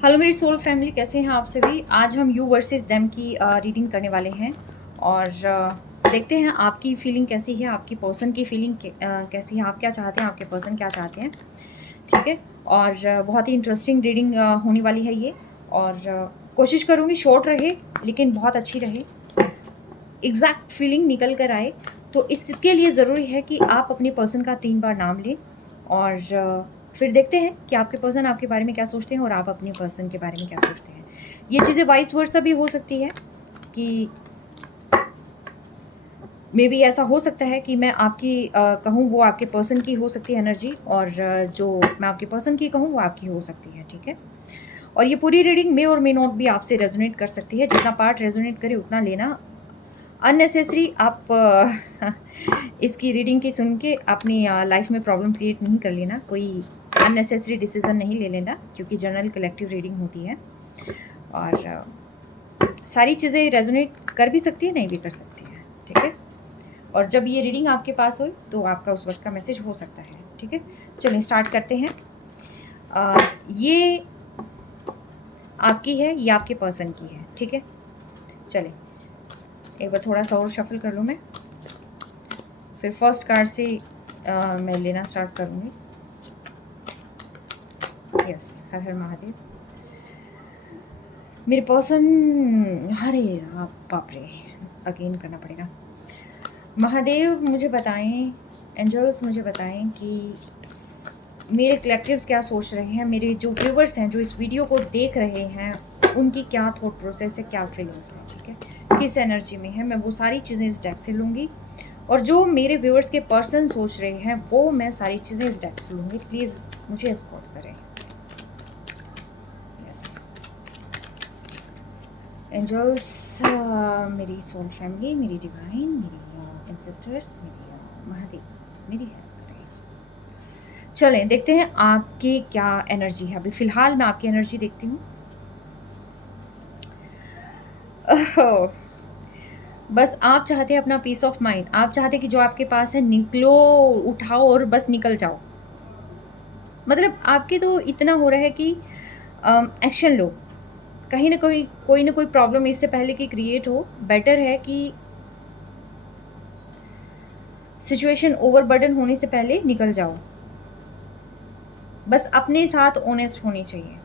Hello मेरी soul family, कैसे हैं आप सभी। आज हम यू वर्सेस देम की रीडिंग करने वाले हैं और देखते हैं आपकी फीलिंग कैसी है, आपकी पर्सन की फीलिंग कैसी है, आप क्या चाहते हैं, आपके पर्सन क्या चाहते हैं। ठीक है। और बहुत ही इंटरेस्टिंग रीडिंग होने वाली है ये। और कोशिश करूँगी शॉर्ट रहे लेकिन बहुत अच्छी रहे, एग्जैक्ट फीलिंग निकल कर आए। तो इसके लिए ज़रूरी है कि आप अपने पर्सन का 3 बार नाम लें और फिर देखते हैं कि आपके पर्सन आपके बारे में क्या सोचते हैं और आप अपने पर्सन के बारे में क्या सोचते हैं। ये चीज़ें वाइस वर्सा भी हो सकती है कि मे बी ऐसा हो सकता है कि मैं आपकी कहूँ वो आपके पर्सन की हो सकती है एनर्जी, और जो मैं आपके पर्सन की कहूँ वो आपकी हो सकती है। ठीक है। और ये पूरी रीडिंग मे और मे नॉट भी आपसे रेजोनेट कर सकती है। जितना पार्ट रेजोनेट करे उतना लेना। अननेसेसरी आप इसकी रीडिंग की सुन के अपनी लाइफ में प्रॉब्लम क्रिएट नहीं कर लेना। कोई अननेसेसरी डिसीजन नहीं ले लेना, क्योंकि जनरल कलेक्टिव रीडिंग होती है और सारी चीज़ें रेजोनेट कर भी सकती है, नहीं भी कर सकती है। ठीक है। और जब ये रीडिंग आपके पास हो तो आपका उस वक्त का मैसेज हो सकता है। ठीक है। चलिए स्टार्ट करते हैं। ये आपकी है, ये आपके पर्सन की है। ठीक है। चलिए एक बार थोड़ा सा और शफल कर लूँ मैं, फिर फर्स्ट कार्ड से मैं लेना स्टार्ट करूँगी। यस, हर हर महादेव। मेरे पर्सन, अरे बाप रे, अगेन करना पड़ेगा। महादेव मुझे बताएं, एंजल्स मुझे बताएं कि मेरे कलेक्टिव्स क्या सोच रहे हैं, मेरे जो व्यूवर्स हैं जो इस वीडियो को देख रहे हैं उनकी क्या थॉट प्रोसेस है, क्या फीलिंग्स है। ठीक है। किस एनर्जी में है, मैं वो सारी चीज़ें इस डेक से लूँगी। और जो मेरे व्यूअर्स के पर्सन सोच रहे हैं वो मैं सारी चीज़ें इस डेक से लूँगी। प्लीज़ मुझे एस्कॉर्ट करें। यस एंजल्स, मेरी सोल फैमिली, मेरी डिवाइन, मेरी एंसेस्टर्स, मेरी महादेव, मेरी हेल्प करें। चलें देखते हैं आपकी क्या एनर्जी है। अभी फ़िलहाल मैं आपकी एनर्जी देखती हूँ। बस आप चाहते हैं अपना पीस ऑफ माइंड, आप चाहते हैं कि जो आपके पास है निकलो, उठाओ और बस निकल जाओ। मतलब आपके तो इतना हो रहा है कि एक्शन लो। कहीं ना कोई ना कोई प्रॉब्लम इससे पहले कि क्रिएट हो, बेटर है कि सिचुएशन ओवरबर्डन होने से पहले निकल जाओ। बस अपने साथ ऑनेस्ट होनी चाहिए।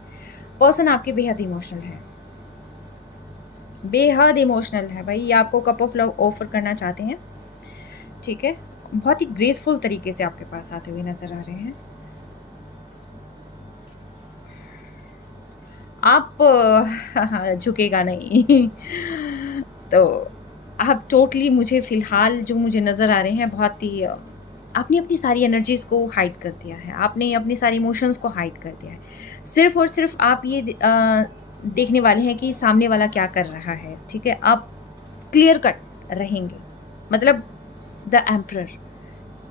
पर्सन आपके बेहद इमोशनल है, बेहद इमोशनल है भाई। ये आपको कप ऑफ लव ऑफर करना चाहते हैं। ठीक है। बहुत ही ग्रेसफुल तरीके से आपके पास आते हुए नजर आ रहे हैं। आप झुकेगा नहीं। तो आप टोटली, मुझे फ़िलहाल जो मुझे नज़र आ रहे हैं, बहुत ही आपने अपनी सारी एनर्जीज़ को हाइड कर दिया है, आपने अपने सारे इमोशंस को हाइड कर दिया है। सिर्फ़ और सिर्फ़ आप ये देखने वाले हैं कि सामने वाला क्या कर रहा है। ठीक है। आप क्लियर कट रहेंगे, मतलब the emperor,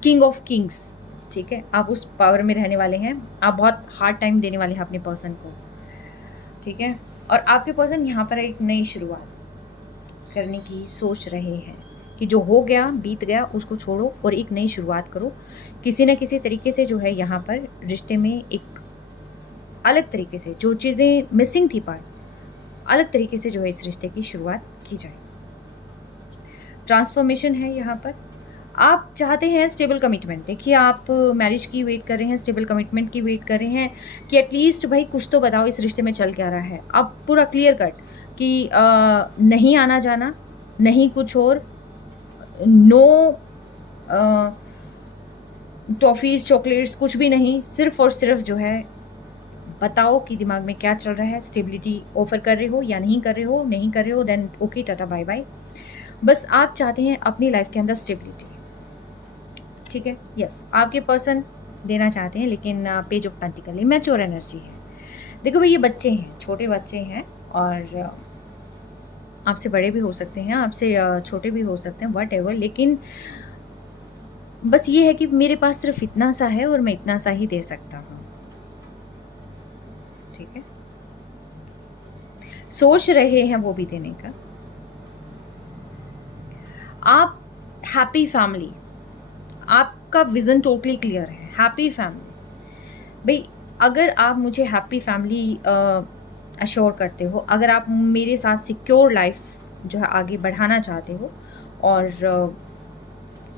king of Kings. ठीक है। आप उस पावर में रहने वाले हैं। आप बहुत हार्ड टाइम देने वाले हैं अपने पर्सन को। ठीक है। और आपके पर्सन यहाँ पर एक नई शुरुआत करने की सोच रहे हैं कि जो हो गया बीत गया उसको छोड़ो और एक नई शुरुआत करो। किसी न किसी तरीके से जो है यहाँ पर रिश्ते में एक अलग तरीके से, जो चीज़ें मिसिंग थी पार्ट, अलग तरीके से जो है इस रिश्ते की शुरुआत की जाए। ट्रांसफॉर्मेशन है यहाँ पर। आप चाहते हैं स्टेबल कमिटमेंट। देखिए आप मैरिज की वेट कर रहे हैं, स्टेबल कमिटमेंट की वेट कर रहे हैं कि एटलीस्ट भाई कुछ तो बताओ इस रिश्ते में चल क्या रहा है। अब पूरा क्लियर कट कि नहीं आना जाना, नहीं कुछ और, नो टॉफ़ीज़ चॉकलेट्स, कुछ भी नहीं। सिर्फ़ और सिर्फ जो है बताओ कि दिमाग में क्या चल रहा है। स्टेबिलिटी ऑफ़र कर रहे हो या नहीं कर रहे हो, नहीं कर रहे हो then okay, tata bye bye. बस आप चाहते हैं अपनी लाइफ के अंदर स्टेबिलिटी। ठीक है। यस, आपके पर्सन देना चाहते हैं, लेकिन page of pentacle mature energy है। देखो भाई, ये बच्चे हैं, छोटे बच्चे हैं और आपसे बड़े भी हो सकते हैं, आपसे छोटे भी हो सकते हैं, वट एवर। लेकिन बस ये है कि मेरे पास सिर्फ इतना सा है और मैं इतना सा ही दे सकता हूँ। ठीक है। सोच रहे हैं वो भी देने का। आप हैप्पी फैमिली, आपका विजन टोटली क्लियर है। हैप्पी फैमिली भाई, अगर आप मुझे हैप्पी फैमिली अश्योर करते हो, अगर आप मेरे साथ सिक्योर लाइफ जो है आगे बढ़ाना चाहते हो, और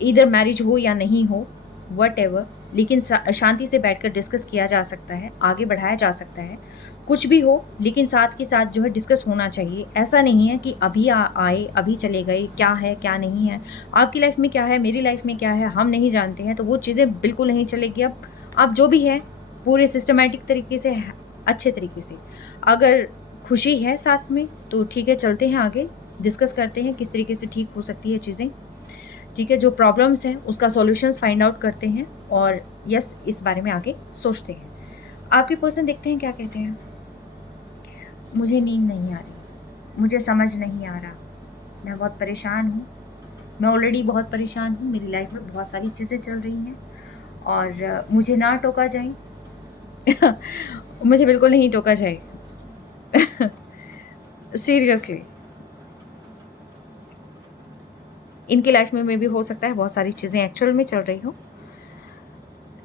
इधर मैरिज हो या नहीं हो, व्हाटएवर, लेकिन शांति से बैठकर डिस्कस किया जा सकता है, आगे बढ़ाया जा सकता है, कुछ भी हो, लेकिन साथ के साथ जो है डिस्कस होना चाहिए। ऐसा नहीं है कि अभी आए अभी चले गए, क्या है क्या नहीं है, आपकी लाइफ में क्या है, मेरी लाइफ में क्या है, हम नहीं जानते हैं, तो वो चीज़ें बिल्कुल नहीं चलेगी। अब आप जो भी है पूरे सिस्टमेटिक तरीके से, अच्छे तरीके से, अगर खुशी है साथ में तो ठीक है, चलते हैं आगे, डिस्कस करते हैं किस तरीके से ठीक हो सकती है चीज़ें, ठीक है, जो प्रॉब्लम्स हैं उसका सॉल्यूशंस फाइंड आउट करते हैं, और यस इस बारे में आगे सोचते हैं। आपके पर्सन देखते हैं क्या कहते हैं, मुझे नींद नहीं आ रही, मुझे समझ नहीं आ रहा, मैं बहुत परेशान हूँ, मैं ऑलरेडी बहुत परेशान हूँ, मेरी लाइफ में बहुत सारी चीज़ें चल रही हैं, और मुझे ना टोका जाए। मुझे बिल्कुल नहीं टोका जाए। सीरियसली इनकी लाइफ में भी हो सकता है बहुत सारी चीज़ें एक्चुअल में चल रही हो,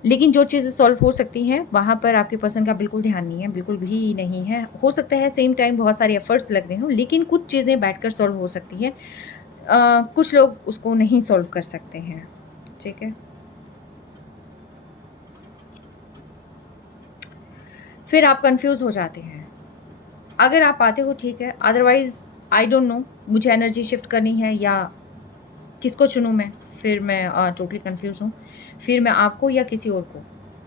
लेकिन जो चीज़ें सॉल्व हो सकती हैं वहाँ पर आपके पर्सन का बिल्कुल ध्यान नहीं है, बिल्कुल भी नहीं है। हो सकता है सेम टाइम बहुत सारे एफर्ट्स लग रहे हों, लेकिन कुछ चीज़ें बैठकर सॉल्व हो सकती है। कुछ लोग उसको नहीं सॉल्व कर सकते हैं, ठीक है। फिर आप कंफ्यूज हो जाते हैं। अगर आप आते हो ठीक है, अदरवाइज आई डोंट नो मुझे एनर्जी शिफ्ट करनी है या किसको चुनूँ मैं। फिर मैं टोटली कंफ्यूज हूँ। फिर मैं आपको या किसी और को,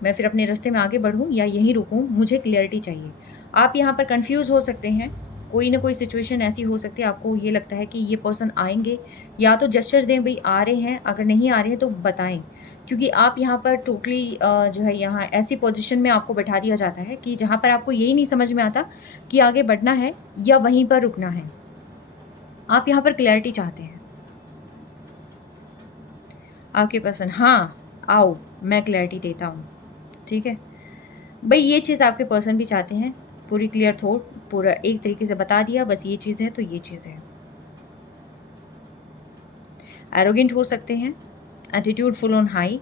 मैं फिर अपने रास्ते में आगे बढ़ूँ या यहीं रुकूँ, मुझे क्लैरिटी चाहिए। आप यहाँ पर कंफ्यूज हो सकते हैं, कोई ना कोई सिचुएशन ऐसी हो सकती है, आपको ये लगता है कि ये पर्सन आएंगे, या तो जेस्चर दें भाई आ रहे हैं, अगर नहीं आ रहे हैं तो बताएं, क्योंकि आप यहाँ पर टोटली जो है यहाँ ऐसी पोजीशन में आपको बैठा दिया जाता है कि जहाँ पर आपको यही नहीं समझ में आता कि आगे बढ़ना है या वहीं पर रुकना है। आप यहाँ पर क्लैरिटी चाहते हैं। आपके पर्सन हाँ आओ मैं क्लैरिटी देता हूँ, ठीक है भाई, ये चीज़ आपके पर्सन भी चाहते हैं, पूरी क्लियर थॉट, पूरा एक तरीके से बता दिया, बस ये चीज़ है तो ये चीज़ है। एरोगेंट हो सकते हैं, एटीट्यूड फुल ऑन हाई,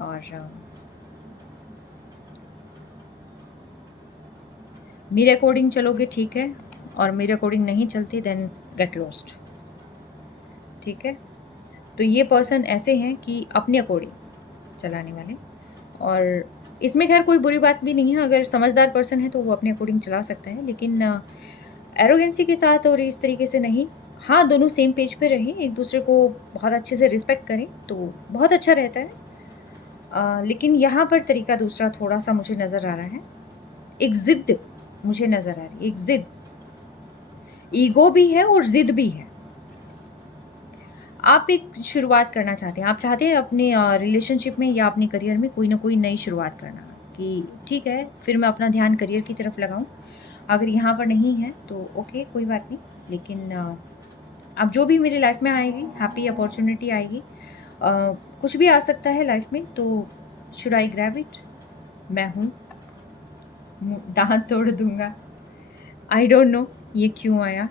और मेरे अकॉर्डिंग चलोगे ठीक है, और मेरे अकॉर्डिंग नहीं चलती देन गेट लॉस्ट, ठीक है। तो ये पर्सन ऐसे हैं कि अपने अकॉर्डिंग चलाने वाले, और इसमें खैर कोई बुरी बात भी नहीं है, अगर समझदार पर्सन है तो वो अपने अकॉर्डिंग चला सकता है, लेकिन एरोगेंसी के साथ और इस तरीके से नहीं। हाँ, दोनों सेम पेज पे रहें, एक दूसरे को बहुत अच्छे से रिस्पेक्ट करें तो बहुत अच्छा रहता है। लेकिन यहाँ पर तरीका दूसरा थोड़ा-सा मुझे नज़र आ रहा है। एक ज़िद मुझे नज़र आ रही है, एक ज़िद। ईगो भी है और ज़िद भी है। आप एक शुरुआत करना चाहते हैं, आप चाहते हैं अपने रिलेशनशिप में या अपने करियर में कोई ना कोई नई शुरुआत करना, कि ठीक है, फिर मैं अपना ध्यान करियर की तरफ लगाऊँ। अगर यहाँ पर नहीं है तो ओके कोई बात नहीं, लेकिन अब जो भी मेरी लाइफ में आएगी, हैप्पी अपॉर्चुनिटी आएगी, कुछ भी आ सकता है लाइफ में, तो शुड आई ग्रैब इट? मैं हूँ, दाँत तोड़ दूँगा। आई डोंट नो ये क्यों आया,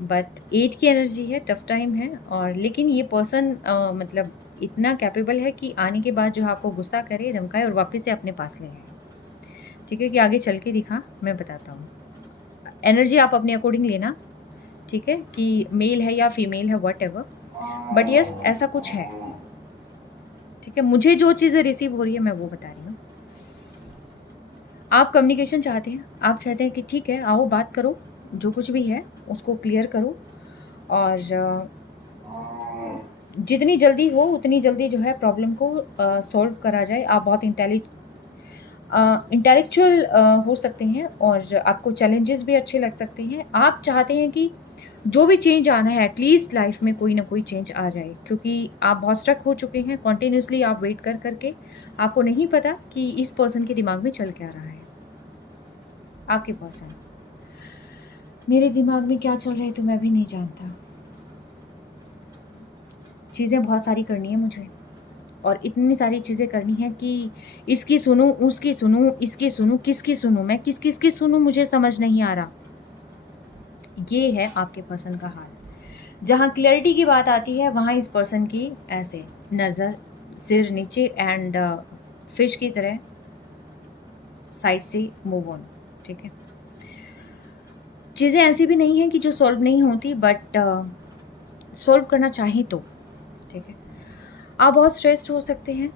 बट 8 की एनर्जी है, टफ टाइम है, और लेकिन ये पर्सन मतलब इतना कैपेबल है कि आने के बाद जो है आपको गुस्सा करे, धमकाए और वापस से अपने पास ले आए। ठीक है, कि आगे चल के दिखा, मैं बताता हूँ। एनर्जी आप अपने अकॉर्डिंग लेना, ठीक है, कि मेल है या फीमेल है व्हाटएवर, बट यस ऐसा कुछ है, ठीक है। मुझे जो चीज़ें रिसीव हो रही है मैं वो बता रही हूँ। आप कम्युनिकेशन चाहते हैं, आप चाहते हैं कि ठीक है आओ बात करो, जो कुछ भी है उसको क्लियर करो, और जितनी जल्दी हो उतनी जल्दी जो है प्रॉब्लम को सॉल्व करा जाए। आप बहुत इंटेलेक्चुअल हो सकते हैं, और आपको चैलेंजेस भी अच्छे लग सकते हैं। आप चाहते हैं कि जो भी चेंज आना है एटलीस्ट लाइफ में कोई ना कोई चेंज आ जाए, क्योंकि आप बहुत स्ट्रक हो चुके हैं, कॉन्टिन्यूसली आप वेट कर करके, आपको नहीं पता कि इस पर्सन के दिमाग में चल क्या रहा है। आपके पर्सन, मेरे दिमाग में क्या चल रहा है तो मैं भी नहीं जानता, चीज़ें बहुत सारी करनी है मुझे, और इतनी सारी चीज़ें करनी है कि इसकी सुनूँ, उसकी सुनूँ, इसकी सुनूँ, किसकी सुनूँ, मैं किस किस की सुनूँ, मुझे समझ नहीं आ रहा। ये है आपके पर्सन का हाल। जहाँ क्लैरिटी की बात आती है वहाँ इस पर्सन की ऐसे नज़र सिर नीचे एंड फिश की तरह साइड से मूव ऑन, ठीक है। चीज़ें ऐसी भी नहीं हैं कि जो सॉल्व नहीं होती, बट सॉल्व करना चाहें तो, ठीक है। आप बहुत स्ट्रेस्ड हो सकते हैं,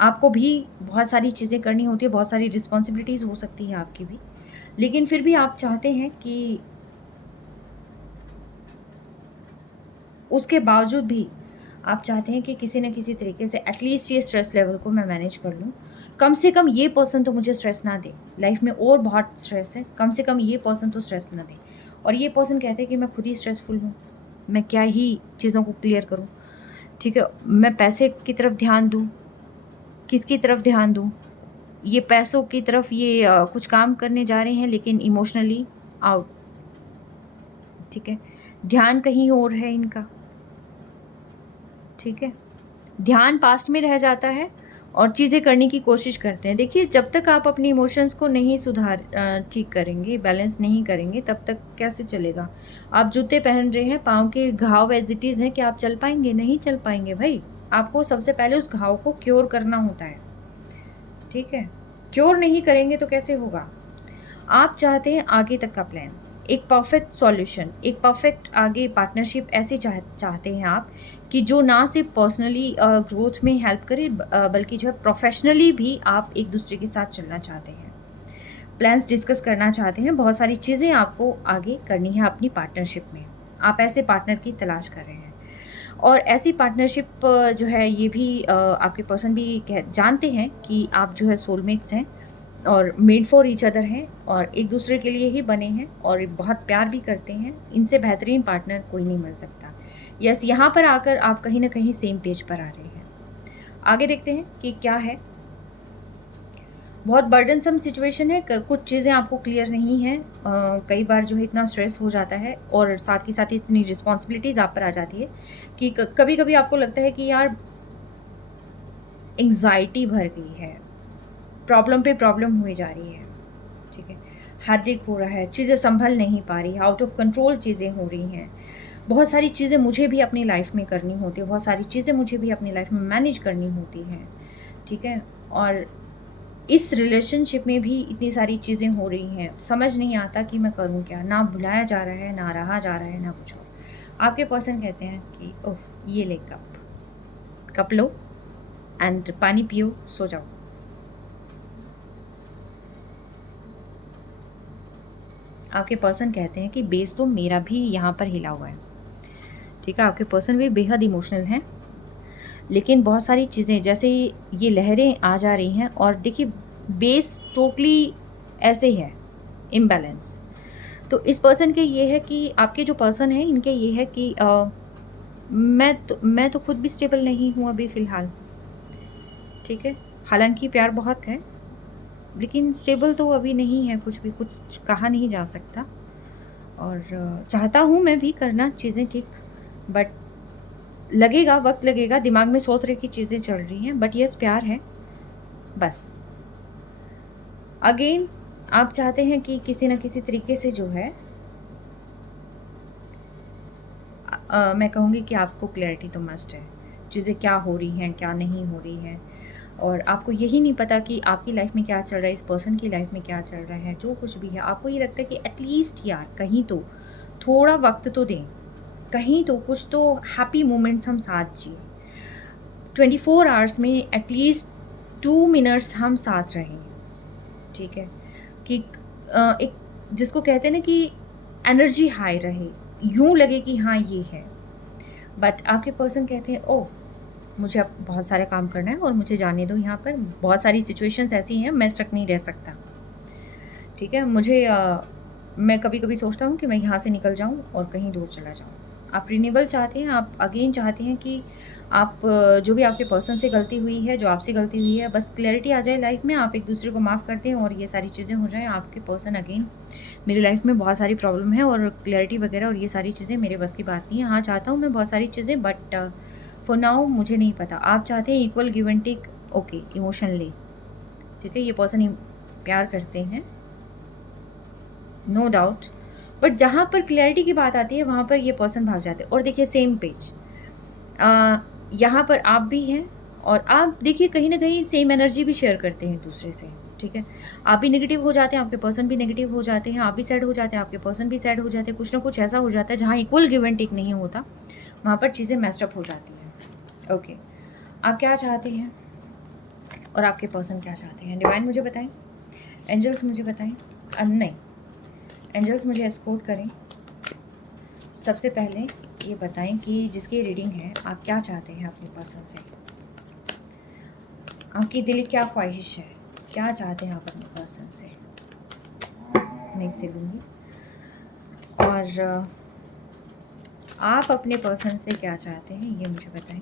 आपको भी बहुत सारी चीज़ें करनी होती है, बहुत सारी रिस्पॉन्सिबिलिटीज़ हो सकती हैं आपकी भी, लेकिन फिर भी आप चाहते हैं कि उसके बावजूद भी आप चाहते हैं कि किसी न किसी तरीके से एटलीस्ट ये स्ट्रेस लेवल को मैं मैनेज कर लूँ। कम से कम ये पर्सन तो मुझे स्ट्रेस ना दे। लाइफ़ में और बहुत स्ट्रेस है, कम से कम ये पर्सन तो स्ट्रेस ना दे। और ये पर्सन कहते हैं कि मैं खुद ही स्ट्रेसफुल हूँ, मैं क्या ही चीज़ों को क्लियर करूँ, ठीक है? मैं पैसे की तरफ ध्यान दूँ, किसकी तरफ ध्यान दूँ? ये पैसों की तरफ ये कुछ काम करने जा रहे हैं लेकिन इमोशनली आउट, ठीक है? ध्यान कहीं और है इनका, ठीक है? ध्यान पास्ट में रह जाता है और चीज़ें करने की कोशिश करते हैं। देखिए, जब तक आप अपनी इमोशंस को नहीं ठीक करेंगे, बैलेंस नहीं करेंगे, तब तक कैसे चलेगा? आप जूते पहन रहे हैं, पाँव के घाव एज़ इट इज़ हैं, क्या आप चल पाएँगे? नहीं चल पाएँगे भई। आपको सबसे पहले उस घाव को क्योर करना होता है, ठीक है? क्योर नहीं करेंगे तो कैसे होगा? आप चाहते हैं आगे तक का प्लान, एक परफेक्ट सॉल्यूशन, एक परफेक्ट आगे पार्टनरशिप ऐसी चाहते हैं आप कि जो ना सिर्फ पर्सनली ग्रोथ में हेल्प करे, बल्कि जो है प्रोफेशनली भी आप एक दूसरे के साथ चलना चाहते हैं, प्लान्स डिस्कस करना चाहते हैं, बहुत सारी चीज़ें आपको आगे करनी है अपनी पार्टनरशिप में। आप ऐसे पार्टनर की तलाश कर रहे हैं और ऐसी पार्टनरशिप जो है ये भी आपके पर्सन भी जानते हैं कि आप जो है सोलमेट्स हैं और मेड फॉर ईच अदर हैं और एक दूसरे के लिए ही बने हैं और बहुत प्यार भी करते हैं। इनसे बेहतरीन पार्टनर कोई नहीं मिल सकता। यस, यहाँ पर आकर आप कहीं न कहीं सेम पेज पर आ रहे हैं। आगे देखते हैं कि क्या है। बहुत बर्डनसम सिचुएशन है, कुछ चीज़ें आपको क्लियर नहीं हैं। कई बार जो है इतना स्ट्रेस हो जाता है और साथ के साथ इतनी रिस्पॉन्सिबिलिटीज़ आप पर आ जाती है कि कभी-कभी आपको लगता है कि यार एंग्ज़ायटी भर गई है, प्रॉब्लम पे प्रॉब्लम हुई जा रही है, ठीक है? हेडेक हो रहा है, चीज़ें सँभल नहीं पा रही, आउट ऑफ कंट्रोल चीज़ें हो रही हैं। बहुत सारी चीज़ें मुझे भी अपनी लाइफ़ में करनी होती है, बहुत सारी चीज़ें मुझे भी अपनी लाइफ़ में मैनेज करनी होती हैं, ठीक है? और इस रिलेशनशिप में भी इतनी सारी चीज़ें हो रही हैं, समझ नहीं आता कि मैं करूँ क्या? ना भुलाया जा रहा है, ना रहा जा रहा है, ना कुछ और। आपके पर्सन कहते हैं कि ओह! ये ले कप लो एंड पानी पियो, सो जाओ। आपके पर्सन कहते हैं कि बेस तो मेरा भी यहाँ पर हिला हुआ है, ठीक है? आपके पर्सन भी बेहद इमोशनल हैं, लेकिन बहुत सारी चीज़ें जैसे ये लहरें आ जा रही हैं और देखिए बेस टोटली ऐसे है, इम्बैलेंस। तो इस पर्सन के ये है कि आपके जो पर्सन हैं इनके ये है कि मैं तो खुद भी स्टेबल नहीं हूँ अभी फ़िलहाल, ठीक है? हालाँकि प्यार बहुत है, लेकिन स्टेबल तो अभी नहीं है, कुछ भी कुछ कहा नहीं जा सकता और चाहता हूँ मैं भी करना चीज़ें ठीक, बट लगेगा, वक़्त लगेगा, दिमाग में 100 तरह की चीज़ें चल रही हैं, बट येस प्यार है, बस। अगेन आप चाहते हैं कि किसी न किसी तरीके से जो है मैं कहूँगी कि आपको क्लैरिटी तो मस्ट है, चीज़ें क्या हो रही हैं, क्या नहीं हो रही हैं और आपको यही नहीं पता कि आपकी लाइफ़ में क्या चल रहा है, इस पर्सन की लाइफ़ में क्या चल रहा है, जो कुछ भी है, आपको ये लगता है कि एटलीस्ट यार कहीं तो थोड़ा वक़्त तो दें, कहीं तो कुछ तो हैप्पी मोमेंट्स हम साथ जिएँ। 24 आवर्स में एटलीस्ट 2 मिनट्स हम साथ रहें, ठीक है? कि एक जिसको कहते हैं ना कि एनर्जी हाई रहे, यूँ लगे कि हाँ, ये है। बट आपके पर्सन कहते हैं ओह! मुझे अब बहुत सारा काम करना है और मुझे जाने दो यहाँ पर, बहुत सारी सिचुएशंस ऐसी हैं, मैं स्टक नहीं रह सकता, ठीक है? मैं कभी-कभी सोचता हूँ कि मैं यहाँ से निकल जाऊँ और कहीं दूर चला जाऊँ। आप रिन्यूअल चाहते हैं, आप अगेन चाहते हैं कि आप जो भी आपके पर्सन से गलती हुई है, जो आपसे गलती हुई है, बस क्लैरिटी आ जाए लाइफ़ में, आप एक-दूसरे को माफ़ कर दें और ये सारी चीज़ें हो जाएँ। आपके पर्सन अगेन मेरी लाइफ़ में बहुत सारी प्रॉब्लम है और क्लैरिटी वगैरह और ये सारी चीज़ें मेरे बस की बात नहीं है। हाँ, चाहता हूँ मैं बहुत सारी चीज़ें, बट फॉर नाउ मुझे नहीं पता। आप चाहते हैं equal give and take, okay, emotionally, ठीक है? ये पर्सन प्यार करते हैं, नो डाउट, बट जहाँ पर क्लैरिटी की बात आती है वहाँ पर ये पर्सन भाग जाते हैं। और देखिए सेम पेज, यहाँ पर आप भी हैं और आप देखिए कहीं न कहीं सेम एनर्जी भी शेयर करते हैं एक-दूसरे से, ठीक है? आप भी नेगेटिव हो जाते हैं, आपके पर्सन भी नेगेटिव हो जाते हैं, आप भी सैड हो जाते हैं, आपके पर्सन भी सैड हो जाते हैं, कुछ ना कुछ ऐसा हो जाता है जहाँ इक्वल गिव एंड टेक नहीं होता, वहाँ पर चीज़ें मेस्ड अप हो जाती हैं। ओके, आप क्या चाहते हैं और आपके पर्सन क्या चाहते हैं? डिवाइन मुझे बताएँ, एंजल्स मुझे बताएँ। नहीं, एंजल्स मुझे एस्कॉर्ट करें। सबसे पहले ये बताएं कि जिसकी रीडिंग है, आप क्या चाहते हैं अपने पर्सन से? आपकी दिल की क्या ख्वाहिश है, क्या चाहते हैं आप अपने पर्सन से? मैं इससे लूँगी। और आप अपने पर्सन से क्या चाहते हैं, ये मुझे बताएं।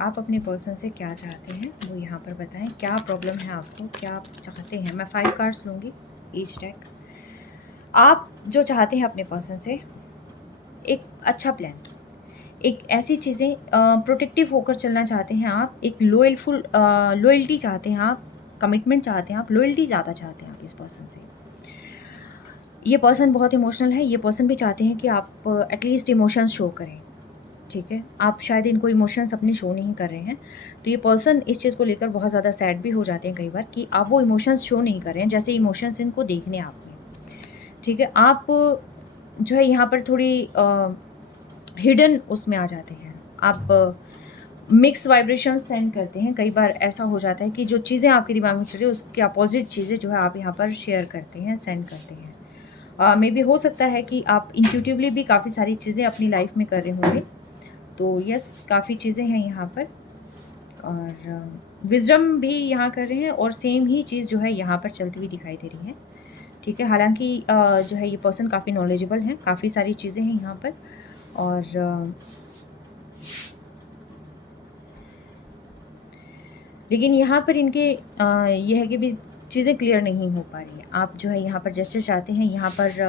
आप अपने पर्सन से क्या चाहते हैं वो यहाँ पर बताएं। क्या प्रॉब्लम है आपको, क्या आप चाहते हैं? मैं 5 कार्ड्स लूँगी ईच डेक। आप जो चाहते हैं अपने पर्सन से, एक अच्छा प्लान, एक ऐसी चीज़ें प्रोटेक्टिव होकर चलना चाहते हैं आप, एक लॉयल्टी चाहते हैं आप, कमिटमेंट चाहते हैं आप, लॉयल्टी ज़्यादा चाहते हैं आप इस पर्सन से। ये पर्सन बहुत इमोशनल है, ये पर्सन भी चाहते हैं कि आप एटलीस्ट इमोशंस शो करें, ठीक है? आप शायद इनको इमोशंस अपने शो नहीं कर रहे हैं, तो ये पर्सन इस चीज़ को लेकर बहुत ज़्यादा सैड भी हो जाते हैं कई बार कि आप वो इमोशंस शो नहीं कर रहे हैं, जैसे इमोशंस इनको देखने आपने, ठीक है? आप जो है यहाँ पर थोड़ी हिडन उसमें आ जाते हैं। आप मिक्स वाइब्रेशंस सेंड करते हैं। कई बार ऐसा हो जाता है कि जो चीज़ें आपके दिमाग में चल रही है उसके अपोज़िट चीज़ें जो है आप यहाँ पर शेयर करते हैं, सेंड करते हैं। मे बी हो सकता है कि आप इंट्यूटिवली भी काफ़ी सारी चीज़ें अपनी लाइफ में कर रहे होंगे। तो यस, काफ़ी चीज़ें हैं यहाँ पर, और विज़डम भी यहाँ कर रहे हैं, और सेम ही चीज़ जो है यहाँ पर चलती हुई दिखाई दे रही है, ठीक है? हालाँकि जो है ये पर्सन काफ़ी नॉलेजेबल हैं, काफ़ी सारी चीज़ें हैं यहाँ पर, और लेकिन यहाँ पर इनके ये है कि भी चीज़ें क्लियर नहीं हो पा रही हैं। आप जो है यहाँ पर जैसे चाहते हैं, यहाँ पर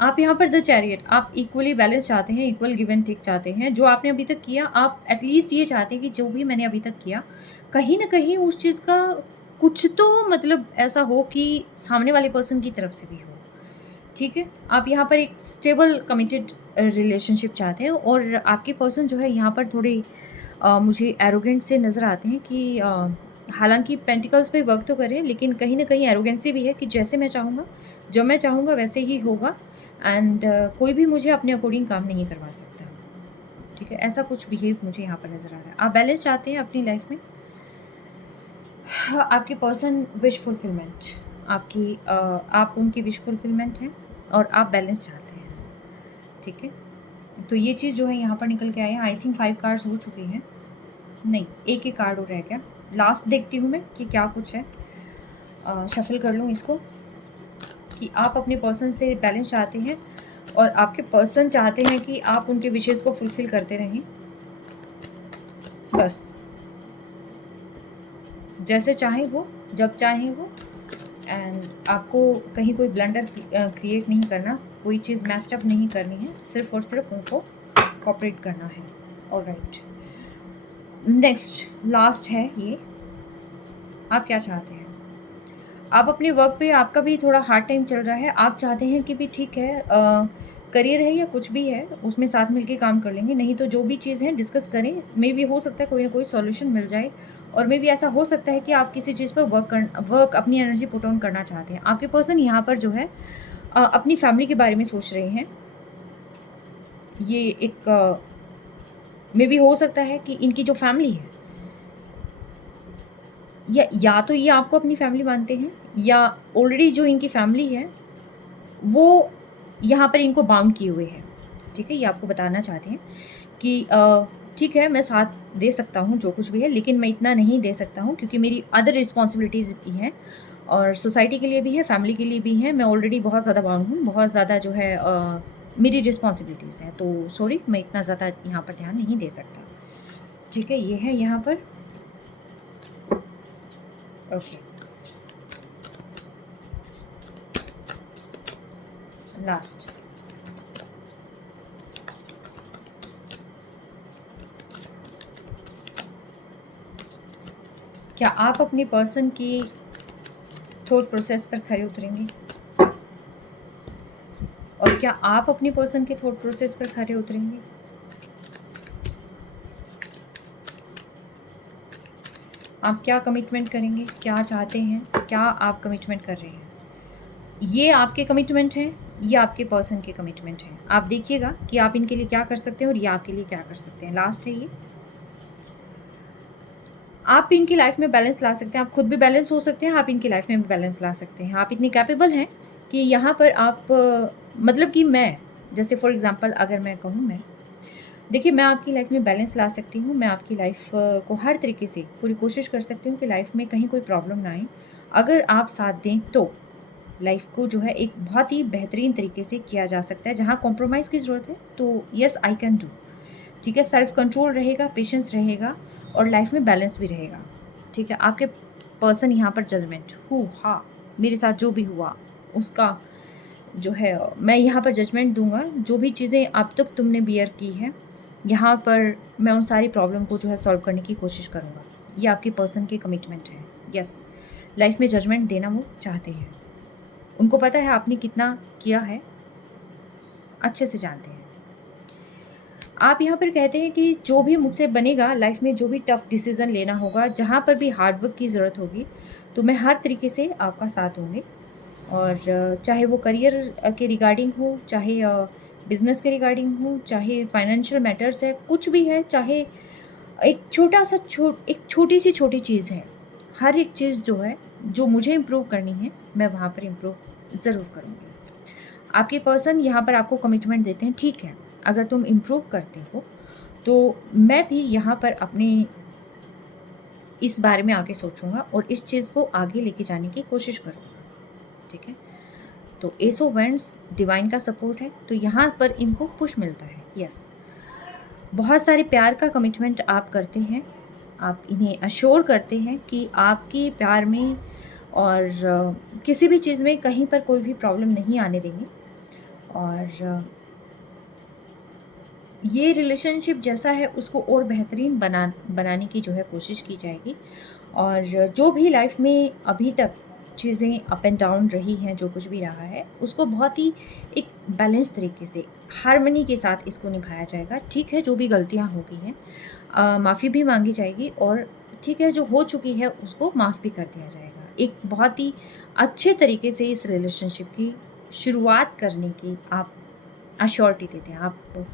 आप यहाँ पर द चैरियट, आप इक्वली बैलेंस चाहते हैं, इक्वल गिव एंड टेक चाहते हैं। जो आपने अभी तक किया, आप एटलीस्ट ये चाहते हैं कि जो भी मैंने अभी तक किया, कहीं न कहीं उस चीज़ का कुछ तो मतलब ऐसा हो कि सामने वाले पर्सन की तरफ से भी हो, ठीक है? आप यहाँ पर एक स्टेबल कमिटेड रिलेशनशिप चाहते हैं, और आपके पर्सन जो है यहाँ पर थोड़े मुझे एरोगेंट से नज़र आते हैं कि हालाँकि पेंटिकल्स पे वर्क तो करें, लेकिन कहीं न कहीं एरोगेंसी भी है कि जैसे मैं चाहूँगा, जब मैं चाहूँगा वैसे ही होगा, एंड कोई भी मुझे अपने अकॉर्डिंग काम नहीं करवा सकता, ठीक है? ऐसा कुछ बिहेव मुझे यहाँ पर नज़र आ रहा है। आप बैलेंस चाहते हैं अपनी लाइफ में। हाँ, आपके पर्सन विश फुलफिलमेंट, आप उनकी विश फुलफिलमेंट हैं, और आप बैलेंस चाहते हैं, ठीक है? तो ये चीज़ जो है यहाँ पर निकल के आए हैं। आई थिंक 5 कार्ड्स हो चुके हैं। नहीं, एक ही कार्ड और रह गया। लास्ट देखती हूँ मैं कि क्या कुछ है। शफ़ल कर लूँ इसको, कि आप अपने पर्सन से बैलेंस चाहते हैं, और आपके पर्सन चाहते हैं कि आप उनके विशेज़ को फुलफ़िल करते रहें। बस जैसे चाहें वो, जब चाहें वो, एंड आपको कहीं कोई ब्लंडर क्रिएट नहीं करना, कोई चीज़ मेस्ड अप नहीं करनी है, सिर्फ़ और सिर्फ उनको कोऑपरेट करना है। ऑलराइट, नेक्स्ट लास्ट है ये। आप क्या चाहते हैं? आप अपने वर्क पे, आपका भी थोड़ा हार्ड टाइम चल रहा है। आप चाहते हैं कि भी ठीक है, करियर है या कुछ भी है, उसमें साथ मिलके काम कर लेंगे, नहीं तो जो भी चीज़ है डिस्कस करें। मे बी हो सकता है कोई ना कोई सॉल्यूशन मिल जाए, और मे बी ऐसा हो सकता है कि आप किसी चीज़ पर वर्क अपनी एनर्जी पुट ऑन करना चाहते हैं। आपके पर्सन यहाँ पर जो है अपनी फैमिली के बारे में सोच रहे हैं। ये एक मे बी हो सकता है कि इनकी जो फैमिली है, या तो ये आपको अपनी फैमिली मानते हैं, या ऑलरेडी जो इनकी फैमिली है वो यहाँ पर इनको बाउंड किए हुए हैं, ठीक है? ये आपको बताना चाहते हैं कि ठीक है, मैं साथ दे सकता हूँ जो कुछ भी है, लेकिन मैं इतना नहीं दे सकता हूँ क्योंकि मेरी अदर रिस्पॉन्सिबिलिटीज़ भी हैं, और सोसाइटी के लिए भी है, फैमिली के लिए भी है। मैं ऑलरेडी बहुत ज़्यादा बाउंड हूँ, बहुत ज़्यादा जो है मेरी रिस्पॉन्सिबिलिटीज़ हैं, तो सॉरी, मैं इतना ज़्यादा यहाँ पर ध्यान नहीं दे सकता, ठीक है? ये है यहाँ पर। Okay, last. क्या आप अपने पर्सन की थॉट प्रोसेस पर खरे उतरेंगे? और क्या आप अपने पर्सन के थॉट प्रोसेस पर खरे उतरेंगे? आप क्या कमिटमेंट करेंगे, क्या चाहते हैं, क्या आप कमिटमेंट कर रहे हैं। ये आपके कमिटमेंट हैं, ये आपके पर्सन के कमिटमेंट हैं। आप देखिएगा कि आप इनके लिए क्या कर सकते हैं और ये आपके लिए क्या कर सकते हैं। लास्ट है ये, आप इनकी लाइफ में बैलेंस ला सकते हैं। आप खुद भी बैलेंस हो सकते हैं, आप इनकी लाइफ में भी बैलेंस ला सकते हैं। आप इतने कैपेबल हैं कि यहाँ पर आप मतलब कि मैं, जैसे फॉर एग्जांपल अगर मैं कहूँ, मैं देखिए मैं आपकी लाइफ में बैलेंस ला सकती हूँ। मैं आपकी लाइफ को हर तरीके से पूरी कोशिश कर सकती हूँ कि लाइफ में कहीं कोई प्रॉब्लम ना आए। अगर आप साथ दें तो लाइफ को जो है एक बहुत ही बेहतरीन तरीके से किया जा सकता है। जहाँ कॉम्प्रोमाइज़ की ज़रूरत है तो येस आई कैन डू। ठीक है, सेल्फ कंट्रोल रहेगा, पेशेंस रहेगा और लाइफ में बैलेंस भी रहेगा। ठीक है, आपके पर्सन यहाँ पर जजमेंट हाँ, मेरे साथ जो भी हुआ उसका जो है मैं यहाँ पर जजमेंट दूंगा। जो भी चीज़ें अब तक तुमने बियर की है, यहाँ पर मैं उन सारी प्रॉब्लम को जो है सॉल्व करने की कोशिश करूँगा। ये आपके पर्सन के कमिटमेंट है। यस, लाइफ में जजमेंट देना वो चाहते हैं। उनको पता है आपने कितना किया है, अच्छे से जानते हैं। आप यहाँ पर कहते हैं कि जो भी मुझसे बनेगा लाइफ में, जो भी टफ डिसीज़न लेना होगा, जहाँ पर भी हार्ड वर्क की ज़रूरत होगी, तो मैं हर तरीके से आपका साथ दूँगी। और चाहे वो करियर के रिगार्डिंग हो, चाहे बिज़नेस के रिगार्डिंग हो, चाहे फाइनेंशियल मैटर्स है, कुछ भी है, चाहे एक छोटा-सा एक छोटी-सी छोटी चीज़ है। हर एक चीज़ जो है, जो मुझे इम्प्रूव करनी है, मैं वहाँ पर इम्प्रूव ज़रूर करूँगी। आपके पर्सन यहाँ पर आपको कमिटमेंट देते हैं, ठीक है, अगर तुम इम्प्रूव करते हो, तो मैं भी यहाँ पर अपने इस बारे में आगे सोचूँगा और इस चीज़ को आगे लेके जाने की कोशिश करूँगा। ठीक है? तो एस ऑफ वैंड्स डिवाइन का सपोर्ट है, तो यहाँ पर इनको पुश मिलता है। यस, बहुत सारे प्यार का कमिटमेंट आप करते हैं। आप इन्हें अश्योर करते हैं कि आपके प्यार में और किसी भी चीज़ में कहीं पर कोई भी प्रॉब्लम नहीं आने देंगे। और ये रिलेशनशिप जैसा है उसको और बेहतरीन बनाने की जो है कोशिश की जाएगी। और जो भी लाइफ में अभी तक चीज़ें अप एंड डाउन रही हैं, जो कुछ भी रहा है, उसको बहुत ही एक बैलेंस तरीके से, हार्मनी के साथ इसको निभाया जाएगा। ठीक है, जो भी गलतियाँ हो गई हैं, माफ़ी भी मांगी जाएगी और ठीक है, जो हो चुकी है उसको माफ़ भी कर दिया जाएगा। एक बहुत ही अच्छे तरीके से इस रिलेशनशिप की शुरुआत करने की आप अश्योरिटी देते हैं। आप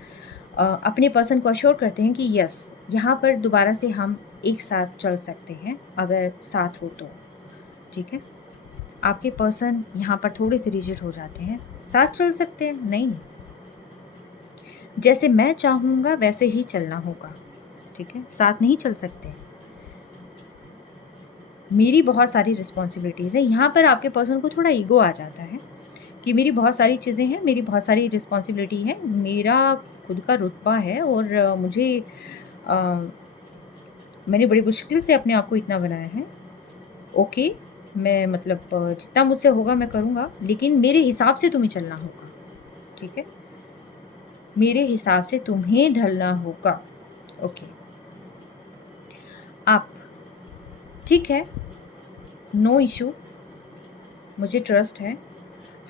अपने पर्सन को अश्योर करते हैं कि यस, यहाँ पर दोबारा से हम एक साथ चल सकते हैं अगर साथ हो तो। ठीक है, आपके पर्सन यहाँ पर थोड़े से रिजिड हो जाते हैं। साथ चल सकते हैं नहीं, जैसे मैं चाहूँगा वैसे ही चलना होगा। ठीक है, साथ नहीं चल सकते, मेरी बहुत सारी रिस्पॉन्सिबिलिटीज़ है। यहाँ पर आपके पर्सन को थोड़ा ईगो आ जाता है कि मेरी बहुत सारी चीज़ें हैं, मेरी बहुत सारी रिस्पॉन्सिबिलिटी है, मेरा खुद का रुतबा है और मैंने बड़ी मुश्किल से अपने आप को इतना बनाया है। ओके, मैं मतलब जितना मुझसे होगा मैं करूँगा, लेकिन मेरे हिसाब से तुम्हें चलना होगा। ठीक है, मेरे हिसाब से तुम्हें ढलना होगा। ओके, आप ठीक है, नो इशू, मुझे ट्रस्ट है।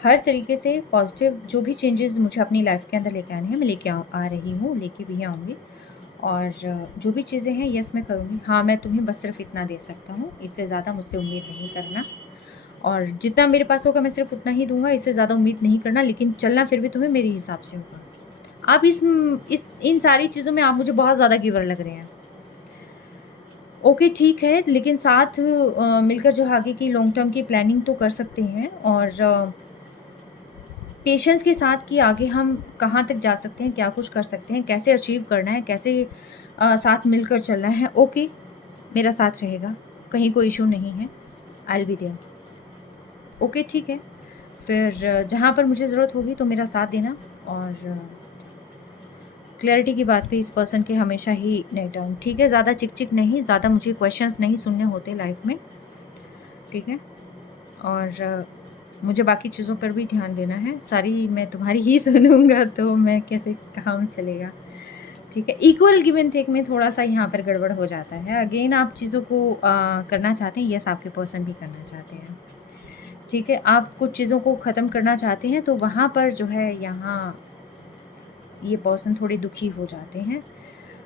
हर तरीके से पॉजिटिव जो भी चेंजेस मुझे अपनी लाइफ के अंदर लेके आने हैं, मैं लेके आ रही हूँ, लेके भी आऊँगी। और जो भी चीज़ें हैं यस मैं करूँगी। हाँ, मैं तुम्हें बस सिर्फ इतना दे सकता हूँ, इससे ज़्यादा मुझसे उम्मीद नहीं करना। और जितना मेरे पास होगा मैं सिर्फ उतना ही दूँगा, इससे ज़्यादा उम्मीद नहीं करना, लेकिन चलना फिर भी तुम्हें मेरे हिसाब से होगा। आप इस इन सारी चीज़ों में आप मुझे बहुत ज़्यादा गिवर लग रहे हैं। ओके, ठीक है, लेकिन साथ मिलकर जो आगे की लॉन्ग टर्म की प्लानिंग तो कर सकते हैं और पेशेंस के साथ कि आगे हम कहाँ तक जा सकते हैं, क्या कुछ कर सकते हैं, कैसे अचीव करना है, कैसे साथ मिलकर चलना है। ओके, मेरा साथ रहेगा, कहीं कोई इशू नहीं है, I will be there. Okay, ठीक है, फिर जहाँ पर मुझे ज़रूरत होगी तो मेरा साथ देना। और क्लैरिटी की बात पे इस पर्सन के हमेशा ही नेक डाउन। ठीक है, ज़्यादा चिक चिक नहीं, ज़्यादा मुझे क्वेश्चंस नहीं सुनने होते लाइफ में। ठीक है, और मुझे बाकी चीज़ों पर भी ध्यान देना है। सारी मैं तुम्हारी ही सुनूँगा तो मैं कैसे काम चलेगा। ठीक है, इक्वल गिव एंड टेक में थोड़ा-सा यहाँ पर गड़बड़ हो जाता है। अगेन आप चीज़ों को करना चाहते हैं, यस आपके पर्सन भी करना चाहते हैं। ठीक है, आप कुछ चीज़ों को ख़त्म करना चाहते हैं तो वहाँ पर जो है यहाँ ये पर्सन थोड़े दुखी हो जाते हैं।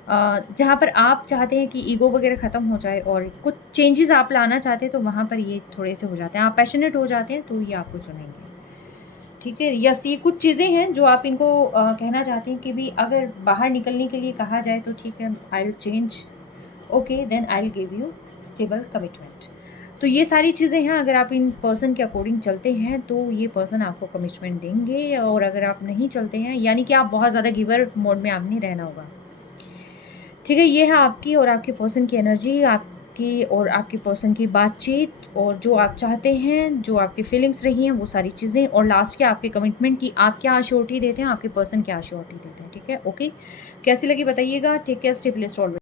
जहाँ पर आप चाहते हैं कि ईगो वगैरह ख़त्म हो जाए और कुछ चेंजेस आप लाना चाहते हैं, तो वहाँ पर ये थोड़े से हो जाते हैं। आप पैशनेट हो जाते हैं, तो ये आपको चुनेंगे। ठीक है? यस, ये कुछ चीज़ें हैं जो आप इनको कहना चाहते हैं कि भई अगर बाहर निकलने के लिए कहा जाए तो ठीक है, I will change, okay, then I will give you stable commitment. तो ये सारी चीज़ें हैं, अगर आप इन पर्सन के अकॉर्डिंग चलते हैं, तो ये पर्सन आपको कमिटमेंट देंगे, और अगर आप नहीं चलते हैं, यानी कि आप बहुत ज़्यादा गिवर मोड में आपने रहना होगा। ठीक है? ये है आपकी और आपके पर्सन की एनर्जी, आपकी और आपके पर्सन की बातचीत, और जो आप चाहते हैं, जो आपकी फीलिंग्स रही हैं, वो सारी चीज़ें, और लास्ट के आपके कमिटमेंट की आप क्या एश्योरिटी देते हैं, आपके पर्सन क्या एश्योरिटी देते हैं। ठीक है? ओके? कैसी लगी बताइएगा। Take care, stay blessed always.